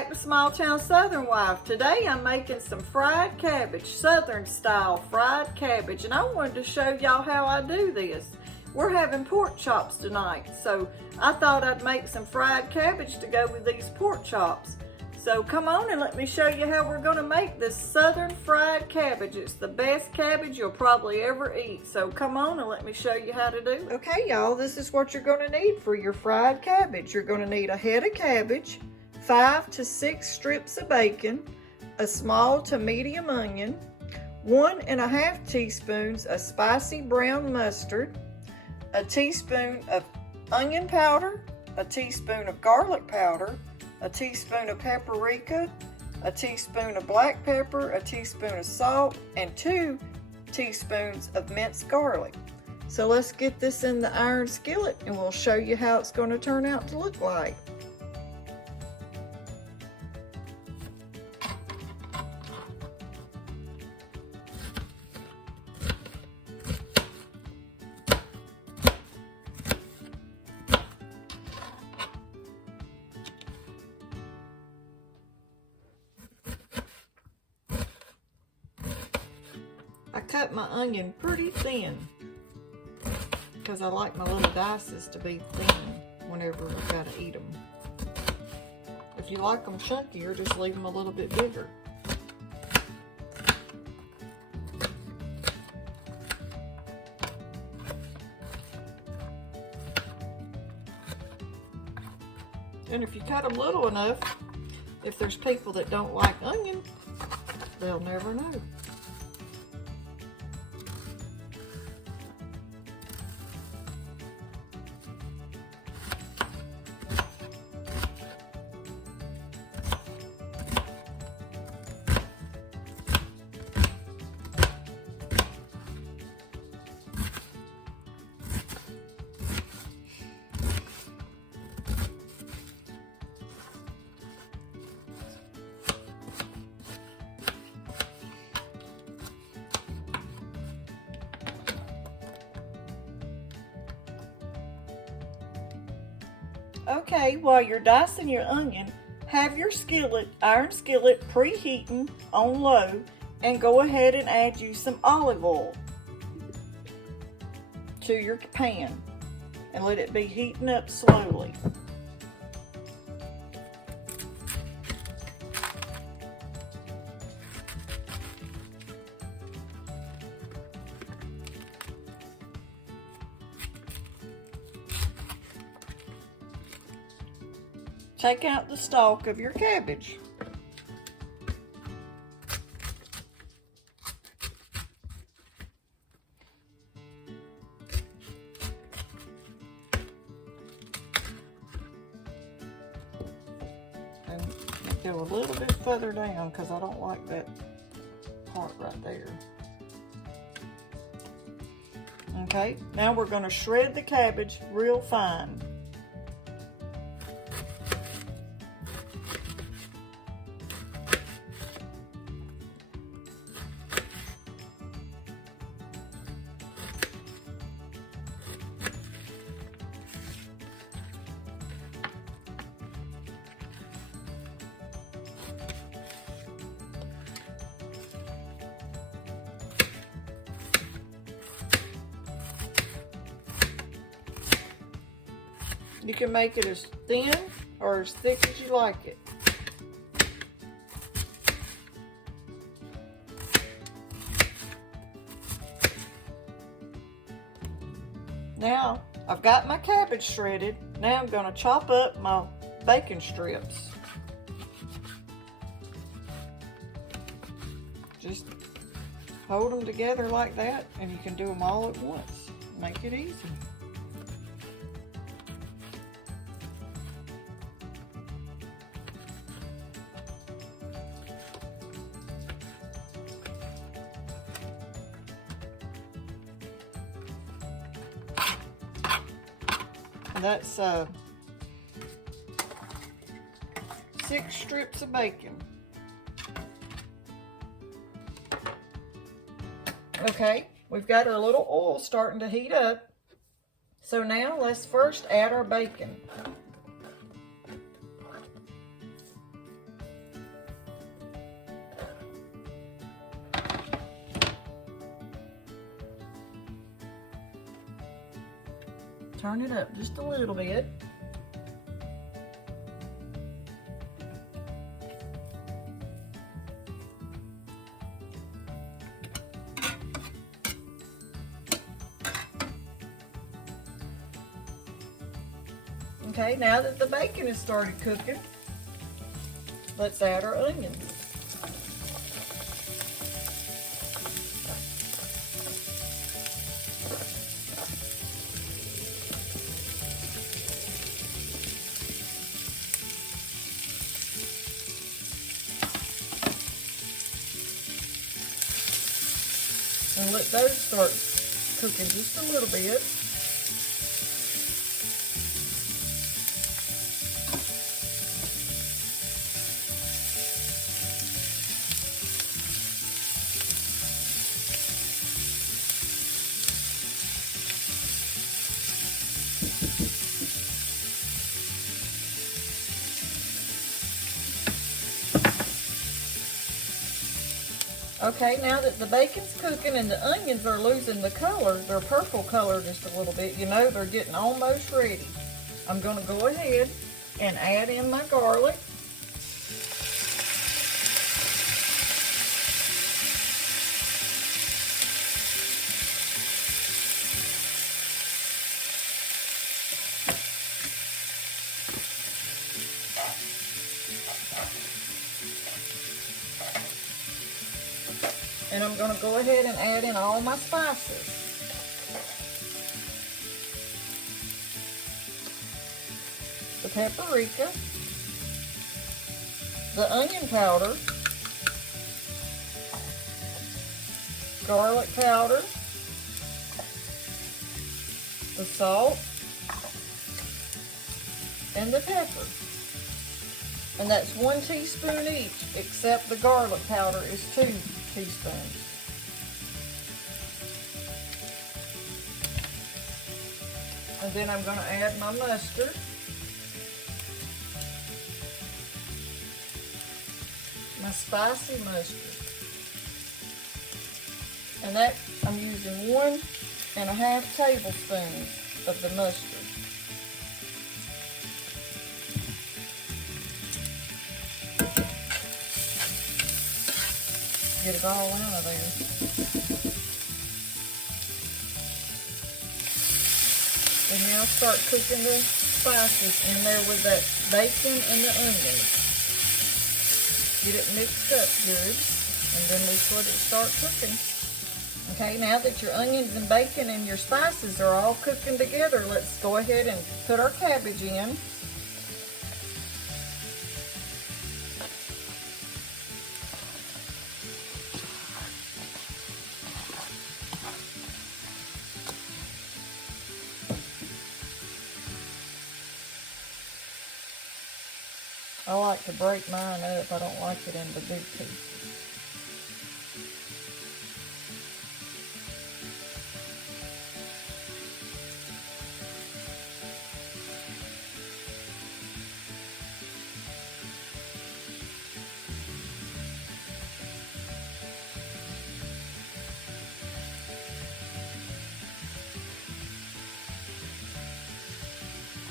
back to Small Town Southern Wife. Today I'm making some fried cabbage, Southern style fried cabbage, and I wanted to show y'all how I do this. We're having pork chops tonight, so I thought I'd make some fried cabbage to go with these pork chops. So come on and let me show you how we're gonna make this Southern fried cabbage. It's the best cabbage you'll probably ever eat. So come on and let me show you how to do it. Okay, y'all, this is what you're gonna need for your fried cabbage. You're gonna need a head of cabbage, 5 to 6 strips of bacon, a small to medium onion, 1½ teaspoons of spicy brown mustard, a teaspoon of onion powder, a teaspoon of garlic powder, a teaspoon of paprika, a teaspoon of black pepper, a teaspoon of salt, and 2 teaspoons of minced garlic. So let's get this in the iron skillet and we'll show you how it's going to turn out to look like. I cut my onion pretty thin because I like my little dices to be thin whenever I've got to eat them. If you like them chunkier, just leave them a little bit bigger. And if you cut them little enough, if there's people that don't like onion, they'll never know. Okay, while you're dicing your onion, have your skillet, iron skillet, preheating on low, and go ahead and add you some olive oil to your pan and let it be heating up slowly. Take out the stalk of your cabbage. And go a little bit further down because I don't like that part right there. Okay, now we're going to shred the cabbage real fine. You can make it as thin or as thick as you like it. Now, I've got my cabbage shredded. Now I'm going to chop up my bacon strips. Just hold them together like that and you can do them all at once. Make it easy. That's 6 strips of bacon. Okay, we've got our little oil starting to heat up. So now let's first add our bacon. Turn it up just a little bit. Okay, now that the bacon has started cooking, let's add our onions. And let those start cooking just a little bit. Okay, now that the bacon's cooking and the onions are losing the color, their purple color just a little bit, you know they're getting almost ready. I'm going to go ahead and add in my garlic. And I'm going to go ahead and add in all my spices. The paprika, the onion powder, garlic powder, the salt, and the pepper. And that's 1 teaspoon each, except the garlic powder is 2 teaspoons. And then I'm going to add my mustard. My spicy mustard. And that I'm using 1.5 tablespoons of the mustard. Get it all out of there. And now start cooking the spices in there with that bacon and the onions. Get it mixed up good, and then just let it start cooking. Okay, now that your onions and bacon and your spices are all cooking together, let's go ahead and put our cabbage in. I like to break mine up. I don't like it into big pieces.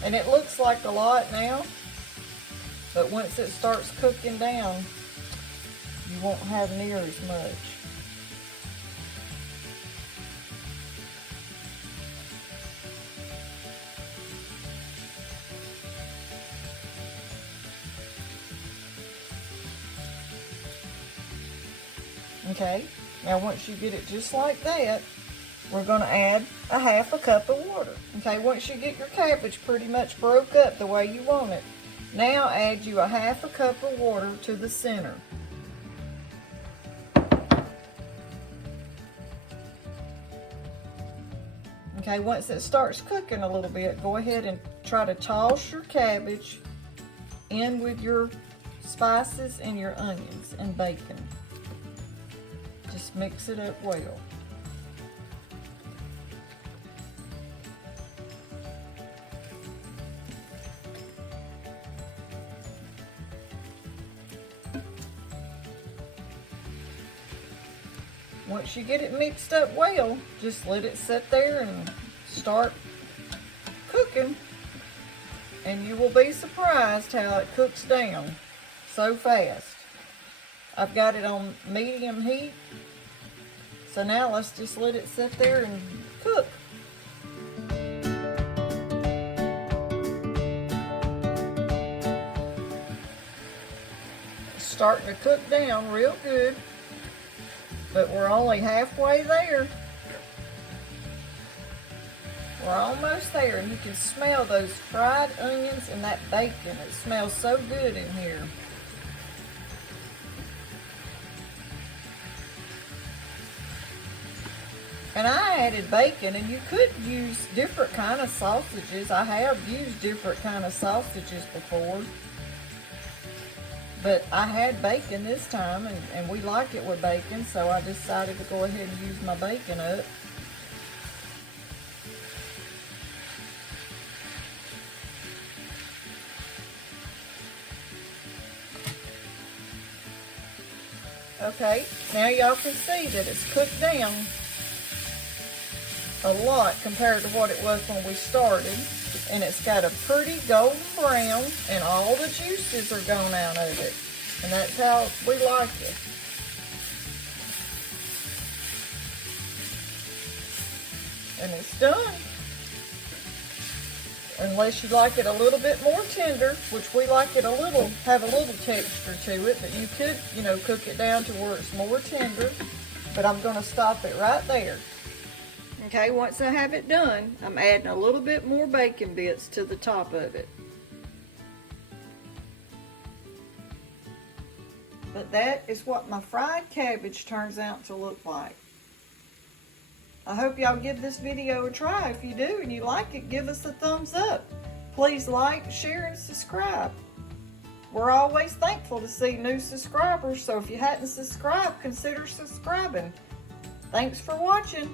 And it looks like a lot now. But once it starts cooking down, you won't have near as much. Okay, now once you get it just like that, we're going to add 1/2 cup of water. Okay, once you get your cabbage pretty much broke up the way you want it, now add you 1/2 cup of water to the center. Okay, once it starts cooking a little bit, go ahead and try to toss your cabbage in with your spices and your onions and bacon. Just mix it up well. Once you get it mixed up well, just let it sit there and start cooking, and you will be surprised how it cooks down so fast. I've got it on medium heat, so now let's just let it sit there and cook. It's starting to cook down real good, but we're only halfway there. We're almost there, and you can smell those fried onions and that bacon. It smells so good in here. And I added bacon, and you could use different kind of sausages. I have used different kind of sausages before, but I had bacon this time, and we like it with bacon, so I decided to go ahead and use my bacon up. Okay, now y'all can see that it's cooked down a lot compared to what it was when we started, and it's got a pretty golden brown, and all the juices are gone out of it, and that's how we like it. And it's done. Unless you like it a little bit more tender, which we like it have a little texture to it, but you could, cook it down to where it's more tender, but I'm gonna stop it right there. Okay, once I have it done, I'm adding a little bit more bacon bits to the top of it. But that is what my fried cabbage turns out to look like. I hope y'all give this video a try. If you do and you like it, give us a thumbs up. Please like, share, and subscribe. We're always thankful to see new subscribers, so if you hadn't subscribed, consider subscribing. Thanks for watching.